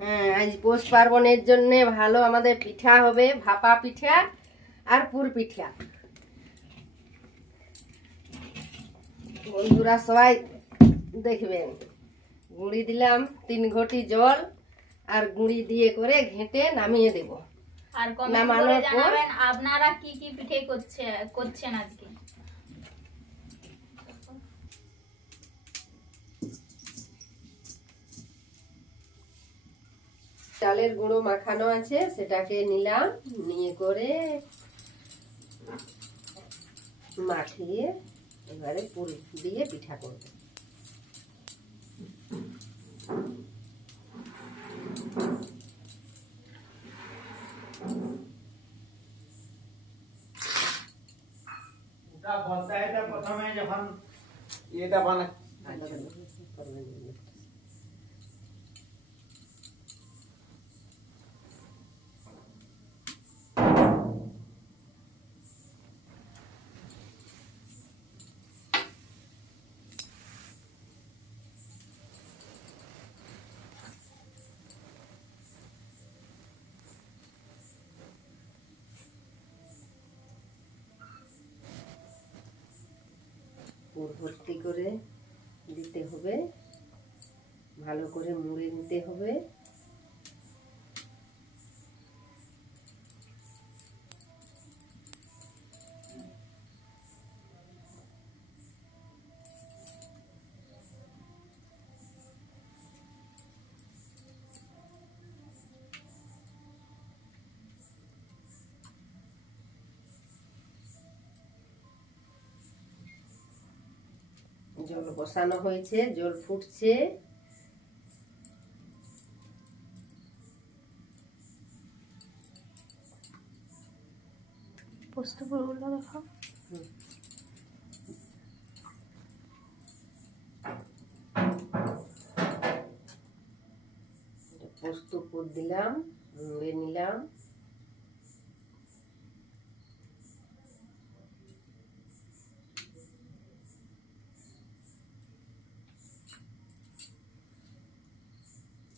হ্যাঁ, আজ পৌষ পার্বণের জন্য ভালো আমাদের পিঠা হবে, ভাপা পিঠা আর পুর পিঠা। বন্ধুরা সবাই দেখবেন। গুঁড়ি দিলাম 3 ঘটি জল, আর গুঁড়ি দিয়ে করে ঘেঁটে নামিয়ে দেব। আর কমেন্ট করে জানাবেন আপনারা কি কি পিঠে করছেন আজকে। চালের গুঁড়ো মাখানো আছে, সেটাকে নিলাম, নিয়ে করে মাখিয়ে এবারে পুর দিয়ে পিঠা করব। প্রথমে যখন এটা বানা পুর ভর্তি করে দিতে হবে, ভালো করে মুড়ে নিতে হবে। জল বসানো হয়েছে, জল ফুটছে। পোস্ত পুরগুলো দেখো। পোস্ত পুর দিলাম, মুড়ে নিলাম।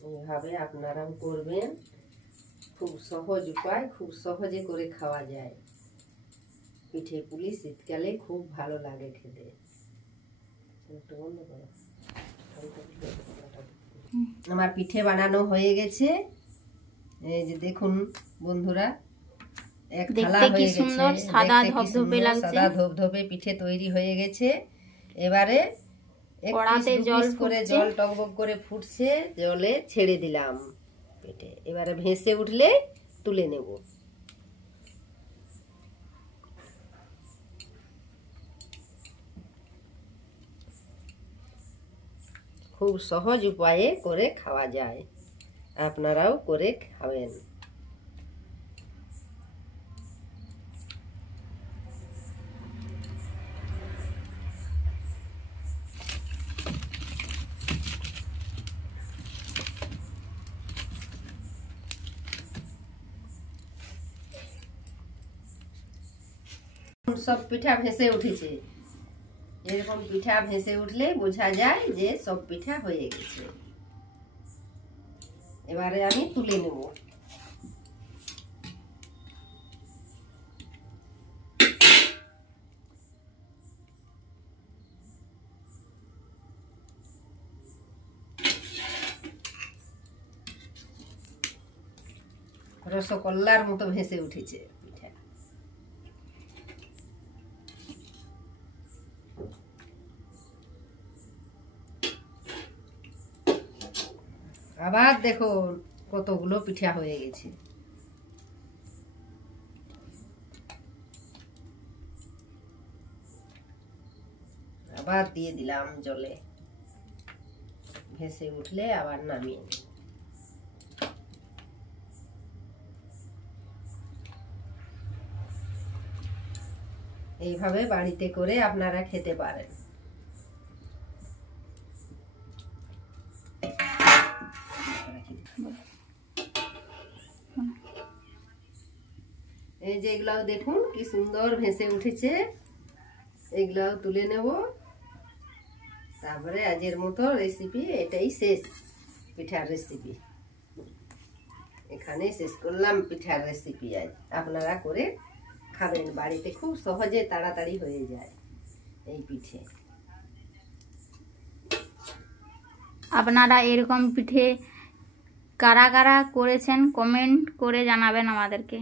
এইভাবে আপনারাও করবেন, খুব সহজ উপায়, খুব সহজে করে খাওয়া যায়। পিঠে পুলি শীতকালে খুব ভালো লাগে খেতে। আমার পিঠে বানানো হয়ে গেছে, এই যে দেখুন বন্ধুরা, এক থালা হয়ে গেছে। সাদা ধবধবে লাগছে, সাদা ধবধবে পিঠে তৈরি হয়ে গেছে। এবারে কড়াতে জল করে জল টকবক করে ফুটছে, জলে ছেড়ে দিলাম পিঠে। এবারে ভেসে উঠলে তুলে নেব। খুব সহজ উপায়ে করে খাওয়া যায়, আপনারাও করে খাবেন। সব পিঠা ভেসে উঠেছে। এরকম পিঠা ভেসে উঠলে বোঝা যায় যে সব পিঠা হয়ে গেছে। এবারে আমি তুলে নেব। রসগোল্লার মতো ভেসে উঠেছে পিঠা। আবার দেখো কতগুলো পিঠা হয়ে গেছে। আবার দিয়ে দিলাম জলে, ভেসে উঠলে আবার নামিয়ে নিই। এইভাবে বাড়িতে করে আপনারা খেতে পারেন। এই যে এগুলাও দেখুন কি সুন্দর ভেসে উঠেছে, এগুলাও তুলে নেব। তারপরে আজের মতো রেসিপি এটাই শেষ, পিঠার রেসিপি। এখানে শেষ করলাম পিঠার রেসিপি। আজ আপনারা করে খাবেন বাড়িতে, খুব সহজে তাড়াতাড়ি হয়ে যায় এই পিঠে। আপনারা এরকম পিঠে কারা কারা করেছেন কমেন্ট করে জানাবেন আমাদেরকে।